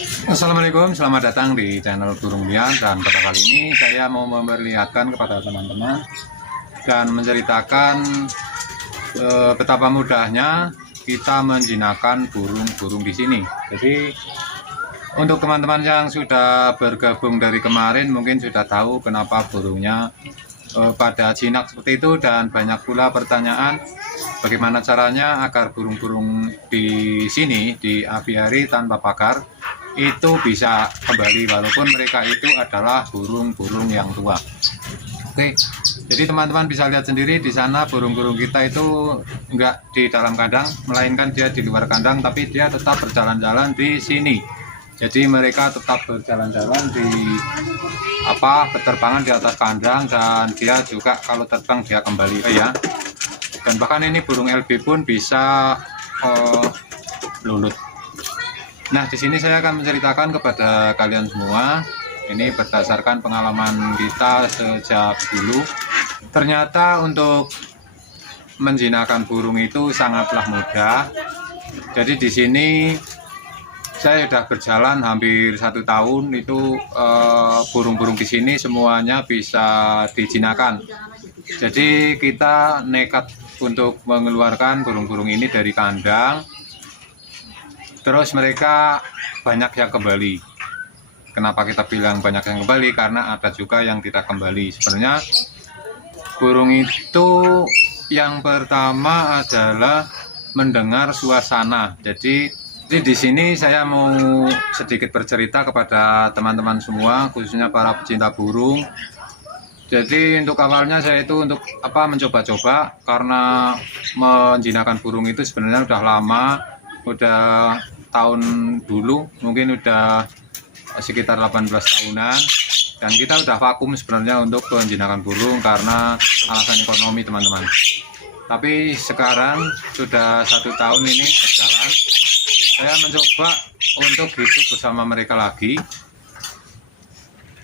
Assalamualaikum, selamat datang di channel Burung Liar. Dan pada kali ini saya mau memperlihatkan kepada teman-teman dan menceritakan betapa mudahnya kita menjinakkan burung-burung di sini. Jadi untuk teman-teman yang sudah bergabung dari kemarin mungkin sudah tahu kenapa burungnya pada jinak seperti itu, dan banyak pula pertanyaan bagaimana caranya agar burung-burung di sini di aviari tanpa pagar itu bisa kembali walaupun mereka itu adalah burung-burung yang tua. Oke, jadi teman-teman bisa lihat sendiri di sana burung-burung kita itu enggak di dalam kandang, melainkan dia di luar kandang, tapi dia tetap berjalan-jalan di sini. Jadi mereka tetap berjalan-jalan di berterbangan di atas kandang, dan dia juga kalau terbang dia kembali ya. Dan bahkan ini burung LB pun bisa lulut. Nah, di sini saya akan menceritakan kepada kalian semua, ini berdasarkan pengalaman kita sejak dulu. Ternyata untuk menjinakkan burung itu sangatlah mudah. Jadi di sini saya sudah berjalan hampir 1 tahun, itu burung-burung di sini semuanya bisa dijinakkan. Jadi kita nekat untuk mengeluarkan burung-burung ini dari kandang. Terus mereka banyak yang kembali. Kenapa kita bilang banyak yang kembali? Karena ada juga yang tidak kembali. Sebenarnya burung itu yang pertama adalah mendengar suasana. Jadi di sini saya mau sedikit bercerita kepada teman-teman semua, khususnya para pecinta burung. Jadi untuk awalnya saya itu untuk mencoba-coba, karena menjinakkan burung itu sebenarnya udah lama. Udah tahun dulu, mungkin udah sekitar 18 tahunan, dan kita udah vakum sebenarnya untuk penjinakan burung karena alasan ekonomi teman-teman. Tapi sekarang sudah 1 tahun ini berjalan, saya mencoba untuk hidup bersama mereka lagi,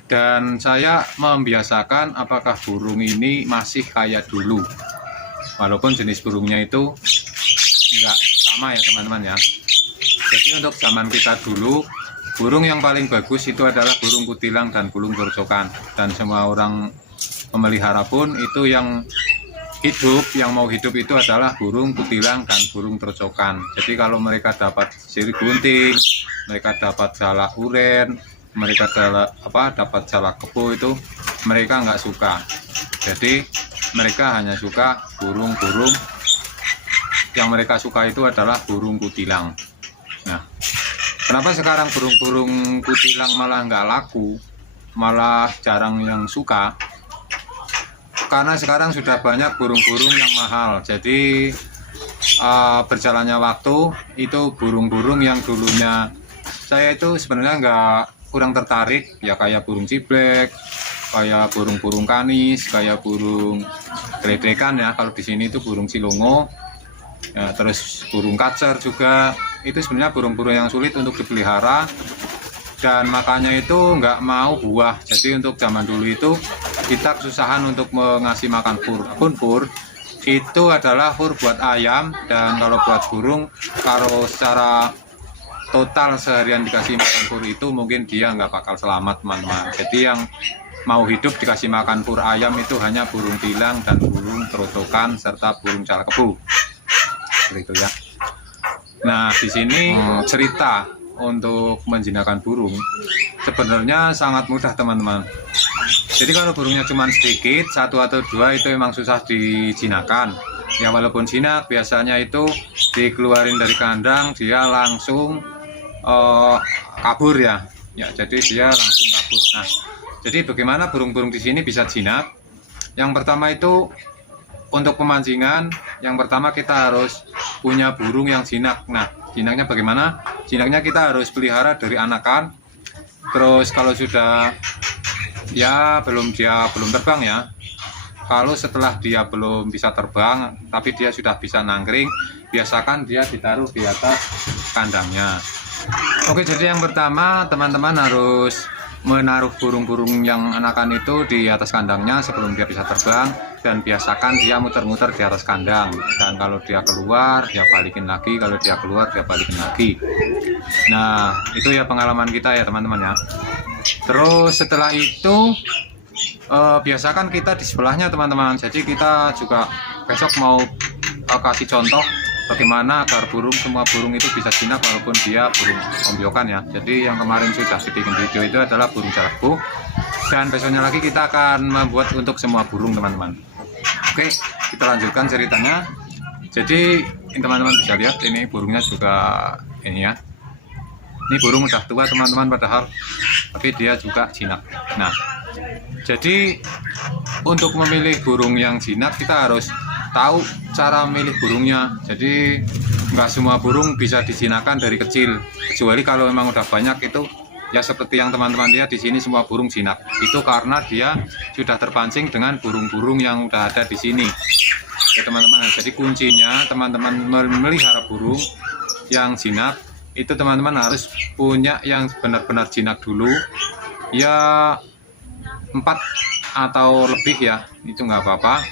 dan saya membiasakan apakah burung ini masih kayak dulu, walaupun jenis burungnya itu enggak sama ya teman-teman ya. Jadi untuk zaman kita dulu, burung yang paling bagus itu adalah burung kutilang dan burung grojogan, dan semua orang memelihara pun itu yang mau hidup itu adalah burung kutilang dan burung grojogan. Jadi kalau mereka dapat sirip gunting, mereka dapat jalak uren, mereka dapat jalak kebo, itu mereka nggak suka. Jadi mereka hanya suka burung-burung yang mereka suka itu adalah burung kutilang. Nah, kenapa sekarang burung-burung kutilang malah nggak laku, malah jarang yang suka? Karena sekarang sudah banyak burung-burung yang mahal. Jadi berjalannya waktu, itu burung-burung yang dulunya saya itu sebenarnya kurang tertarik, ya kayak burung ciblek, kayak burung-burung kanis, kayak burung geledekan ya. Kalau di sini itu burung cilongo. Ya, terus burung kacer juga, itu sebenarnya burung-burung yang sulit untuk dipelihara, dan makanya itu nggak mau buah. Jadi untuk zaman dulu itu kita kesusahan untuk mengasih makan pur itu adalah pur buat ayam, dan kalau buat burung, kalau secara total seharian dikasih makan pur itu mungkin dia nggak bakal selamat teman-teman. Jadi yang mau hidup dikasih makan pur ayam itu hanya burung tilang dan burung terotokan serta burung jalak kebo. Gitu ya. Nah, di sini cerita untuk menjinakkan burung sebenarnya sangat mudah teman-teman. Jadi kalau burungnya cuma sedikit, 1 atau 2, itu memang susah dijinakkan. Ya walaupun jinak biasanya itu dikeluarin dari kandang dia langsung kabur ya. Ya, jadi dia langsung kabur. Nah, jadi bagaimana burung-burung di sini bisa jinak? Yang pertama itu untuk pemancingan, yang pertama kita harus punya burung yang jinak. Nah, jinaknya bagaimana? Jinaknya kita harus pelihara dari anakan. Terus kalau sudah belum terbang ya. Kalau setelah dia belum bisa terbang, tapi dia sudah bisa nangkring, biasakan dia ditaruh di atas kandangnya. Oke, jadi yang pertama teman-teman harus menaruh burung-burung yang anakan itu di atas kandangnya sebelum dia bisa terbang, dan biasakan dia muter-muter di atas kandang, dan kalau dia keluar dia balikin lagi, kalau dia keluar dia balikin lagi. Nah itu ya pengalaman kita ya teman-teman ya. Terus setelah itu biasakan kita di sebelahnya teman-teman, jadi kita juga besok mau kasih contoh bagaimana agar semua burung itu bisa jinak walaupun dia burung ombyokan ya. Jadi yang kemarin sudah dibikin video itu adalah burung jalakbu, dan besoknya lagi kita akan membuat untuk semua burung teman-teman. Oke, kita lanjutkan ceritanya. Jadi teman-teman bisa lihat ini burungnya juga ini ya. Ini burung udah tua teman-teman padahal, tapi dia juga jinak. Nah, jadi untuk memilih burung yang jinak kita harus tahu cara memilih burungnya. Jadi nggak semua burung bisa dijinakkan dari kecil, kecuali kalau memang udah banyak itu ya, seperti yang teman-teman lihat di sini semua burung jinak. Itu karena dia sudah terpancing dengan burung-burung yang udah ada di sini ya teman-teman. Jadi kuncinya teman-teman memelihara burung yang jinak itu teman-teman harus punya yang benar-benar jinak dulu ya, 4 atau lebih ya, itu nggak apa-apa,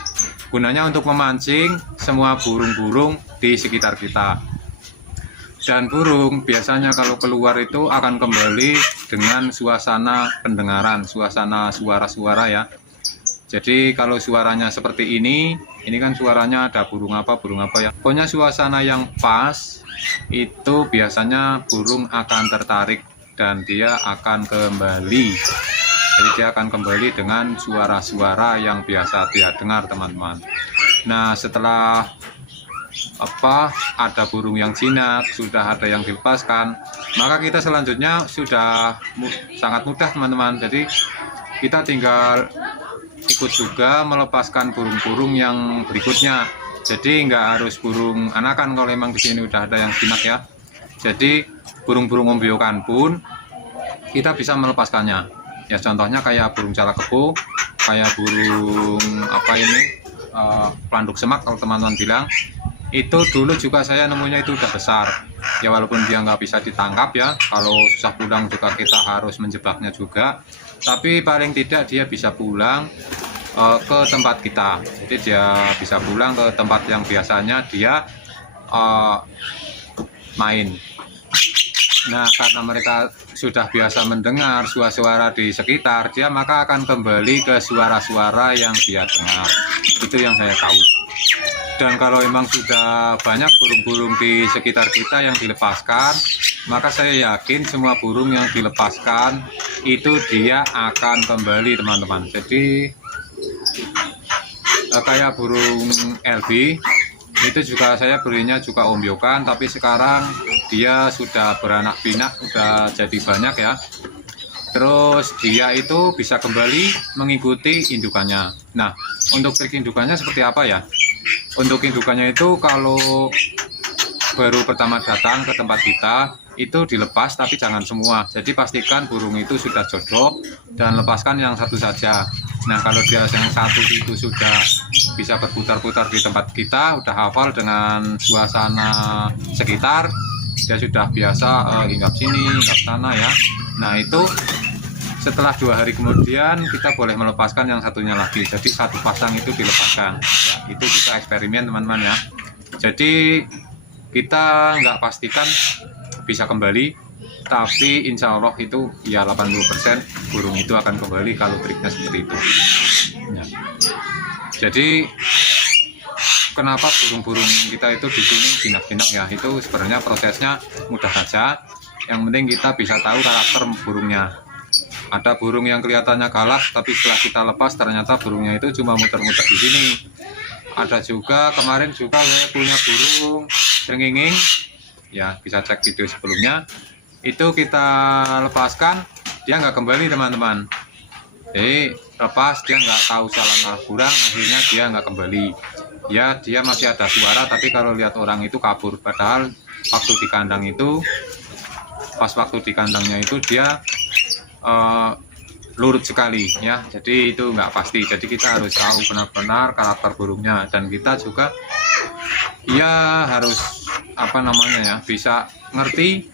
gunanya untuk memancing semua burung-burung di sekitar kita. Dan burung biasanya kalau keluar itu akan kembali dengan suasana pendengaran, suasana suara-suara ya. Jadi kalau suaranya seperti ini kan suaranya ada burung apa ya, pokoknya suasana yang pas itu biasanya burung akan tertarik dan dia akan kembali. Jadi dia akan kembali dengan suara-suara yang biasa dia dengar teman-teman. Nah setelah ada burung yang jinak, sudah ada yang dilepaskan, maka kita selanjutnya sudah sangat mudah teman-teman. Jadi kita tinggal ikut juga melepaskan burung-burung yang berikutnya. Jadi nggak harus burung anakan kalau memang di sini udah ada yang jinak ya. Jadi burung-burung ombyokan pun kita bisa melepaskannya. Ya contohnya kayak burung jalakbu, kayak burung pelanduk semak kalau teman-teman bilang. Itu dulu juga saya nemunya itu udah besar. Ya walaupun dia nggak bisa ditangkap ya, kalau susah pulang juga kita harus menjebaknya juga. Tapi paling tidak dia bisa pulang ke tempat kita. Jadi dia bisa pulang ke tempat yang biasanya dia main. Nah karena mereka sudah biasa mendengar suara-suara di sekitar dia, maka akan kembali ke suara-suara yang dia dengar. Itu yang saya tahu. Dan kalau memang sudah banyak burung-burung di sekitar kita yang dilepaskan, maka saya yakin semua burung yang dilepaskan itu dia akan kembali teman-teman. Jadi kayak burung LB itu juga saya belinya juga ombyokan, tapi sekarang dia sudah beranak pinak, sudah jadi banyak ya. Terus dia itu bisa kembali mengikuti indukannya. Nah untuk trik indukannya seperti apa ya? Untuk indukannya itu kalau baru pertama datang ke tempat kita itu dilepas, tapi jangan semua. Jadi pastikan burung itu sudah jodoh dan lepaskan yang satu saja. Nah kalau dia yang satu itu sudah bisa berputar-putar di tempat kita, udah hafal dengan suasana sekitar, dia sudah biasa hinggap sini, hinggap sana ya. Nah itu setelah 2 hari kemudian kita boleh melepaskan yang satunya lagi. Jadi satu pasang itu dilepaskan ya, itu bisa eksperimen teman-teman ya. Jadi kita nggak pastikan bisa kembali, tapi insya Allah itu ya 80% burung itu akan kembali kalau triknya seperti itu ya. Jadi kenapa burung-burung kita itu di sini jinak-jinak ya, itu sebenarnya prosesnya mudah saja. Yang penting kita bisa tahu karakter burungnya. Ada burung yang kelihatannya galak, tapi setelah kita lepas ternyata burungnya itu cuma muter-muter di sini. Ada juga kemarin juga saya punya burung cengenging, ya bisa cek video sebelumnya. Itu kita lepaskan, dia nggak kembali teman-teman. Jadi lepas dia nggak tahu salah kurang, akhirnya dia nggak kembali. Ya dia masih ada suara, tapi kalau lihat orang itu kabur. Padahal waktu di kandang itu, pas waktu di kandangnya itu dia lurut sekali ya. Jadi itu nggak pasti. Jadi kita harus tahu benar-benar karakter burungnya, dan kita juga ya harus bisa ngerti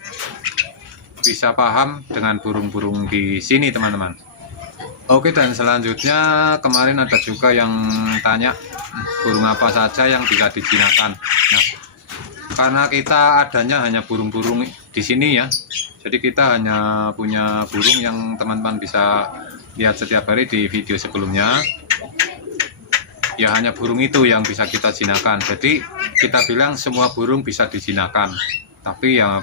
bisa paham dengan burung-burung di sini teman-teman. Oke, dan selanjutnya kemarin ada juga yang tanya burung apa saja yang bisa dijinakan. Nah, karena kita adanya hanya burung-burung di sini ya, jadi kita hanya punya burung yang teman-teman bisa lihat setiap hari di video sebelumnya. Ya hanya burung itu yang bisa kita jinakan. Jadi kita bilang semua burung bisa dijinakan, tapi ya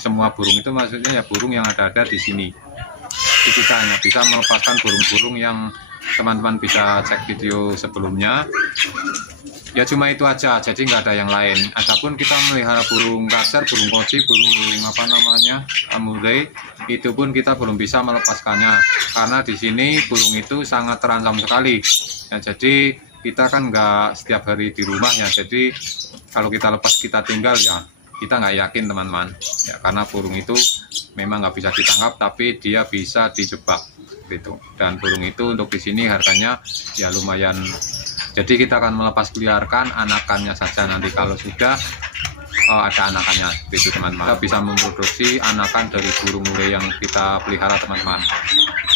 semua burung itu maksudnya ya burung yang ada di sini. Jadi kita hanya bisa melepaskan burung-burung yang teman-teman bisa cek video sebelumnya. Ya cuma itu aja, jadi nggak ada yang lain. Adapun kita melihara burung kacer, burung koci, burung apa namanya murai, itu pun kita belum bisa melepaskannya karena di sini burung itu sangat terancam sekali. Ya, jadi kita kan nggak setiap hari di rumah ya, jadi kalau kita lepas kita tinggal ya kita nggak yakin teman-teman ya, karena burung itu memang nggak bisa ditangkap tapi dia bisa dijebak gitu. Dan burung itu untuk di sini harganya ya lumayan, jadi kita akan melepas liarkan anakannya saja nanti kalau sudah ada anakannya itu teman-teman. Kita bisa memproduksi anakan dari burung murai yang kita pelihara teman-teman,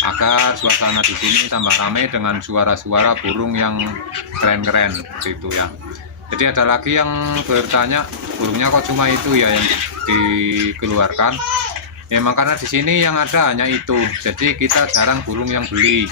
agar suasana di sini tambah ramai dengan suara-suara burung yang keren-keren gitu ya. Jadi ada lagi yang bertanya, burungnya kok cuma itu ya yang dikeluarkan? Memang karena di sini yang ada hanya itu, jadi kita jarang burung yang beli.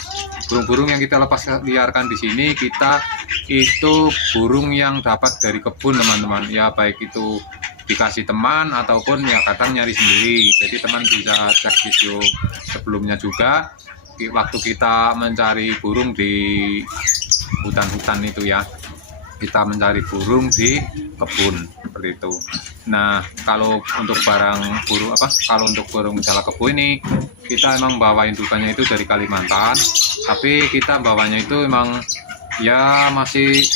Burung-burung yang kita lepas liarkan di sini kita itu burung yang dapat dari kebun teman-teman. Ya baik itu dikasih teman ataupun ya kadang nyari sendiri. Jadi teman bisa cek video sebelumnya juga, waktu kita mencari burung di hutan-hutan itu ya, kita mencari burung di kebun seperti itu. Nah kalau untuk kalau untuk burung jala kebo ini kita emang bawa indukannya itu dari Kalimantan, tapi kita bawanya itu emang ya masih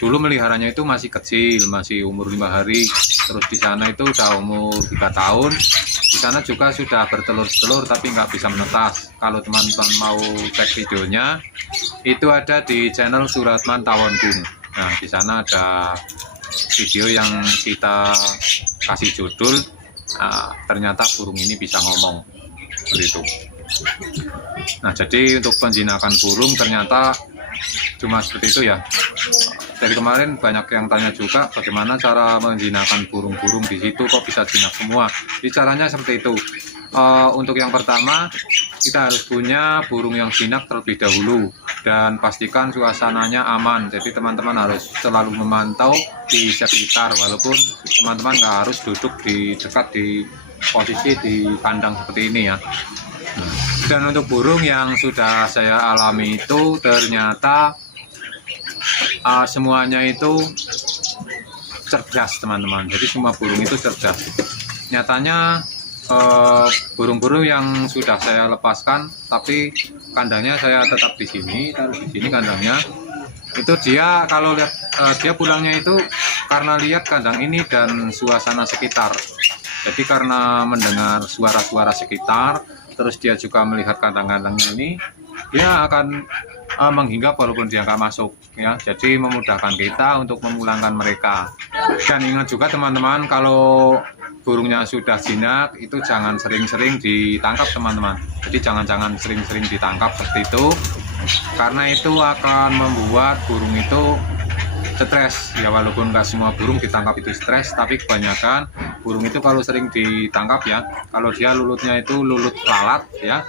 dulu meliharanya itu masih kecil, masih umur 5 hari. Terus di sana itu udah umur 3 tahun. Di sana juga sudah bertelur-telur tapi nggak bisa menetas. Kalau teman-teman mau cek videonya itu ada di channel Suratman Tawonbung. Nah di sana ada video yang kita kasih judul ternyata burung ini bisa ngomong begitu. Nah jadi untuk penjinakan burung ternyata cuma seperti itu ya. Dari kemarin banyak yang tanya juga bagaimana cara menjinakkan burung-burung di situ, kok bisa jinak semua. Jadi caranya seperti itu. Untuk yang pertama kita harus punya burung yang jinak terlebih dahulu dan pastikan suasananya aman. Jadi teman-teman harus selalu memantau di sekitar, walaupun teman-teman nggak harus duduk di dekat di posisi di kandang seperti ini ya. Dan untuk burung yang sudah saya alami itu ternyata semuanya itu cerdas teman-teman. Jadi semua burung itu cerdas. Nyatanya burung-burung yang sudah saya lepaskan tapi kandangnya saya tetap di sini, taruh di sini kandangnya, itu dia kalau lihat dia pulangnya itu karena lihat kandang ini dan suasana sekitar. Jadi karena mendengar suara-suara sekitar, terus dia juga melihat kandang-kandangnya ini, dia akan menghinggap walaupun dia nggak masuk ya. Jadi memudahkan kita untuk memulangkan mereka. Dan ingat juga teman-teman, kalau burungnya sudah jinak itu jangan sering-sering ditangkap teman-teman. Jadi jangan sering-sering ditangkap seperti itu, karena itu akan membuat burung itu stres ya. Walaupun nggak semua burung ditangkap itu stres, tapi kebanyakan burung itu kalau sering ditangkap ya, kalau dia lulutnya itu lulut lalat ya,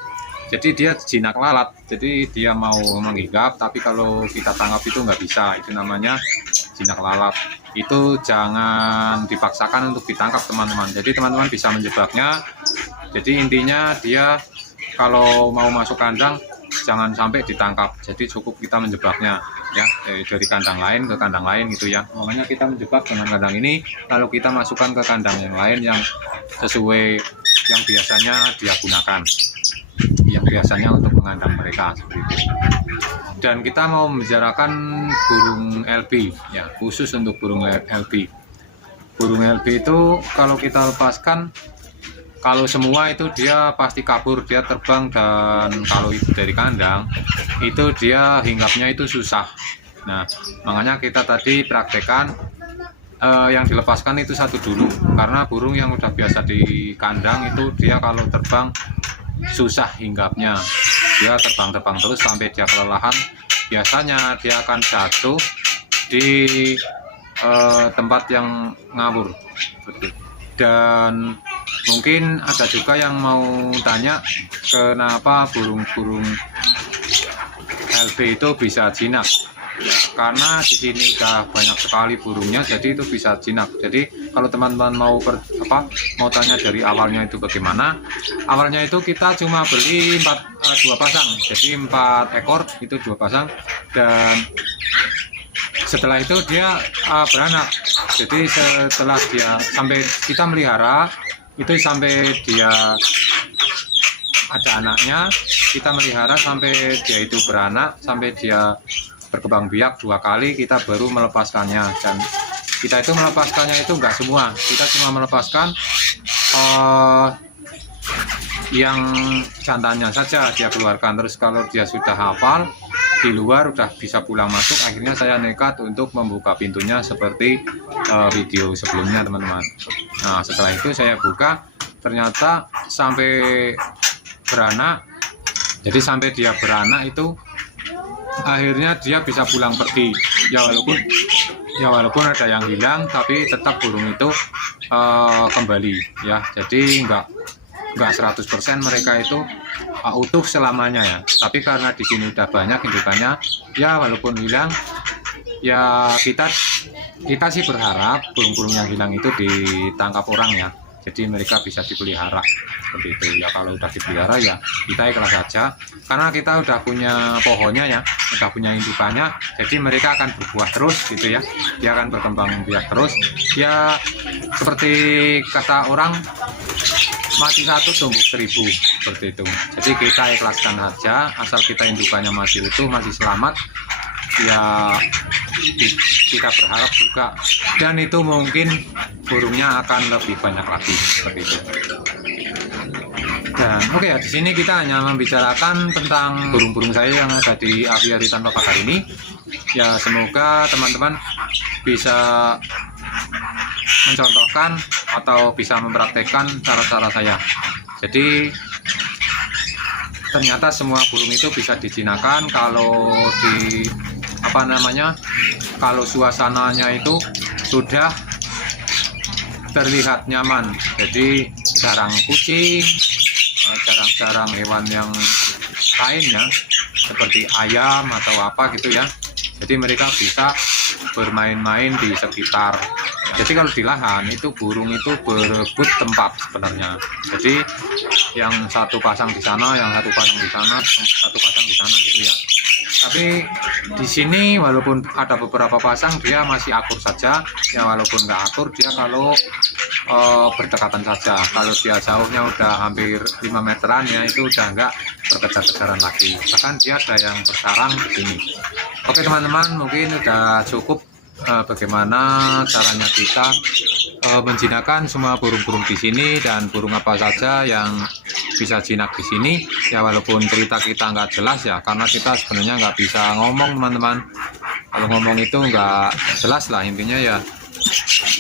jadi dia jinak lalat, jadi dia mau menghinggap tapi kalau kita tangkap itu nggak bisa, itu namanya jinak lalat. Itu jangan dipaksakan untuk ditangkap teman-teman, jadi teman-teman bisa menjebaknya. Jadi intinya dia kalau mau masuk kandang jangan sampai ditangkap, jadi cukup kita menjebaknya ya, dari kandang lain ke kandang lain gitu ya. Makanya kita menjebak dengan kandang ini, lalu kita masukkan ke kandang yang lain yang sesuai yang biasanya dia gunakan, yang biasanya untuk mengandang mereka seperti itu. Dan kita mau membicarakan burung LB ya, khusus untuk burung LB. Burung LB itu kalau kita lepaskan, kalau semua itu dia pasti kabur, dia terbang, dan kalau itu dari kandang itu dia hinggapnya itu susah. Nah makanya kita tadi praktekkan yang dilepaskan itu satu dulu, karena burung yang udah biasa di kandang itu dia kalau terbang susah hinggapnya, dia terbang-terbang terus sampai dia kelelahan. Biasanya dia akan jatuh di tempat yang ngawur. Dan mungkin ada juga yang mau tanya kenapa burung-burung LB itu bisa jinak. Karena di sini udah banyak sekali burungnya, jadi itu bisa jinak. Jadi kalau teman-teman mau tanya dari awalnya itu bagaimana? Awalnya itu kita cuma beli 2 pasang, jadi 4 ekor itu 2 pasang, dan setelah itu dia beranak. Jadi setelah dia sampai kita melihara itu sampai dia ada anaknya, kita melihara sampai dia itu beranak, sampai dia berkembang biak 2 kali, kita baru melepaskannya. Dan kita itu melepaskannya itu enggak semua, kita cuma melepaskan yang jantannya saja dia keluarkan. Terus kalau dia sudah hafal di luar udah bisa pulang masuk, akhirnya saya nekat untuk membuka pintunya seperti video sebelumnya teman-teman. Nah setelah itu saya buka, ternyata sampai beranak. Jadi sampai dia beranak itu akhirnya dia bisa pulang pergi, ya walaupun ada yang hilang, tapi tetap burung itu kembali ya. Jadi enggak 100% mereka itu utuh selamanya ya. Tapi karena di sini udah banyak indukannya, ya walaupun hilang, ya kita sih berharap burung-burung yang hilang itu ditangkap orang ya. Jadi mereka bisa dipelihara seperti itu ya. Kalau udah dipelihara ya kita ikhlas saja, karena kita udah punya pohonnya ya, udah punya indukannya. Jadi mereka akan berbuah terus gitu ya, dia akan berkembang biak terus ya. Seperti kata orang, mati 1 tumbuh 1000 seperti itu. Jadi kita ikhlaskan saja, asal kita indukannya masih utuh, masih selamat ya. Kita berharap juga, dan itu mungkin burungnya akan lebih banyak lagi seperti itu. Dan oke ya, di sini kita hanya membicarakan tentang burung-burung saya yang ada di aviari tanpa pagar ini. Ya semoga teman-teman bisa mencontohkan atau bisa mempraktekkan cara-cara saya. Jadi ternyata semua burung itu bisa dijinakan kalau kalau suasananya itu sudah terlihat nyaman. Jadi jarang kucing, jarang hewan yang lainnya seperti ayam atau apa gitu ya. Jadi mereka bisa bermain-main di sekitar. Jadi kalau di lahan itu burung itu berebut tempat sebenarnya. Jadi yang satu pasang di sana, yang satu pasang di sana, satu pasang di sana gitu ya. Tapi di sini walaupun ada beberapa pasang dia masih akur saja ya, walaupun nggak akur dia kalau berdekatan saja. Kalau dia jauhnya udah hampir 5 meteran ya, itu udah nggak berkejar-kejaran lagi. Bahkan dia ada yang bersarang di sini. Oke teman-teman, mungkin udah cukup bagaimana caranya kita menjinakkan semua burung-burung di sini, dan burung apa saja yang bisa jinak di sini ya. Walaupun cerita kita nggak jelas ya, karena kita sebenarnya nggak bisa ngomong teman-teman. Kalau ngomong itu nggak jelas lah intinya ya.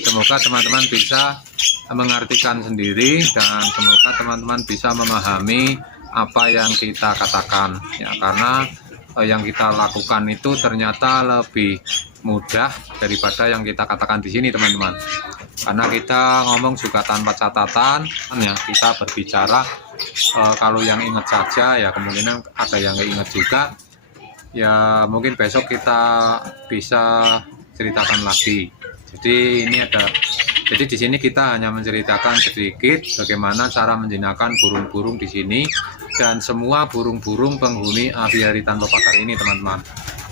Semoga teman-teman bisa mengartikan sendiri, dan semoga teman-teman bisa memahami apa yang kita katakan ya, karena yang kita lakukan itu ternyata lebih mudah daripada yang kita katakan di sini teman-teman. Karena kita ngomong juga tanpa catatan ya, kita berbicara kalau yang ingat saja ya, kemungkinan ada yang nggak ingat juga ya, mungkin besok kita bisa ceritakan lagi. Jadi di sini kita hanya menceritakan sedikit bagaimana cara menjinakkan burung-burung di sini dan semua burung-burung penghuni aviari tanpa pagar ini teman-teman.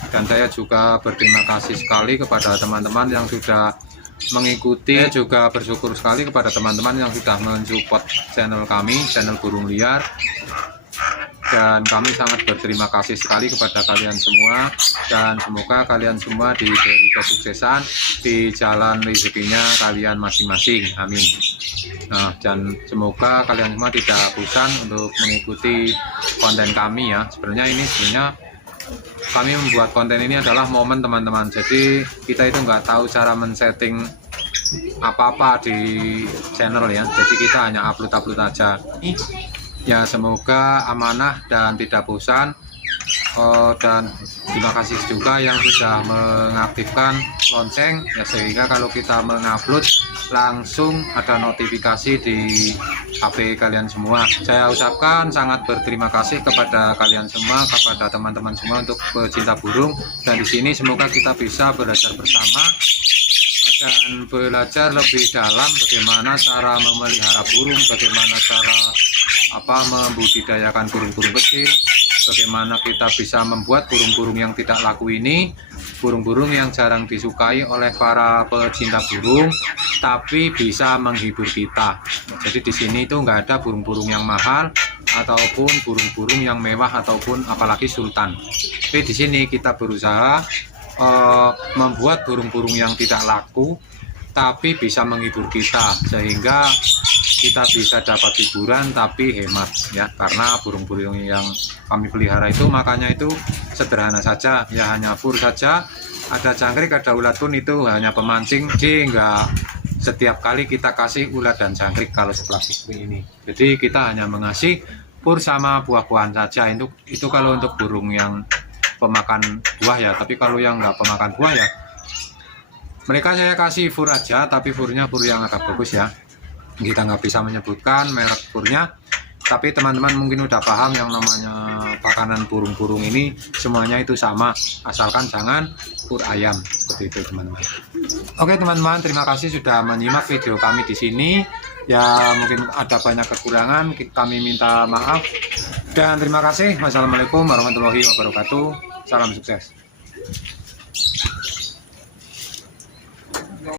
Dan saya juga berterima kasih sekali kepada teman-teman yang sudah mengikuti. Saya juga bersyukur sekali kepada teman-teman yang sudah mensupport channel kami, channel Burung Liar. Dan kami sangat berterima kasih sekali kepada kalian semua, dan semoga kalian semua diberi kesuksesan di jalan rezekinya kalian masing-masing, amin. Nah, dan semoga kalian semua tidak bosan untuk mengikuti konten kami ya. Sebenarnya kami membuat konten ini adalah momen teman-teman. Jadi kita itu nggak tahu cara men-setting apa-apa di channel ya, jadi kita hanya upload aja. Ya semoga amanah dan tidak bosan. Dan terima kasih juga yang sudah mengaktifkan lonceng ya, sehingga kalau kita mengupload langsung ada notifikasi di HP kalian semua. Saya ucapkan sangat berterima kasih kepada kalian semua, kepada teman-teman semua untuk pecinta burung. Dan di sini semoga kita bisa belajar bersama dan belajar lebih dalam bagaimana cara memelihara burung, bagaimana cara membudidayakan burung-burung kecil, bagaimana kita bisa membuat burung-burung yang tidak laku ini, burung-burung yang jarang disukai oleh para pecinta burung, tapi bisa menghibur kita. Jadi di sini itu nggak ada burung-burung yang mahal ataupun burung-burung yang mewah ataupun apalagi sultan. Tapi di sini kita berusaha membuat burung-burung yang tidak laku tapi bisa menghibur kita, sehingga kita bisa dapat hiburan tapi hemat ya, karena burung-burung yang kami pelihara itu makanya itu sederhana saja ya, hanya fur saja, ada jangkrik, ada ulat pun itu hanya pemancing, jadi enggak setiap kali kita kasih ulat dan jangkrik kalau seperti ini. Jadi kita hanya mengasih fur sama buah-buahan saja, itu kalau untuk burung yang pemakan buah ya. Tapi kalau yang nggak pemakan buah ya, mereka saya kasih fur aja, tapi furnya fur yang agak bagus ya. Kita nggak bisa menyebutkan merek furnya, tapi teman-teman mungkin udah paham yang namanya pakanan burung-burung ini semuanya itu sama, asalkan jangan fur ayam seperti itu teman-teman. Oke teman-teman, terima kasih sudah menyimak video kami di sini. Ya mungkin ada banyak kekurangan, kami minta maaf. Dan terima kasih. Wassalamualaikum warahmatullahi wabarakatuh. Salam sukses.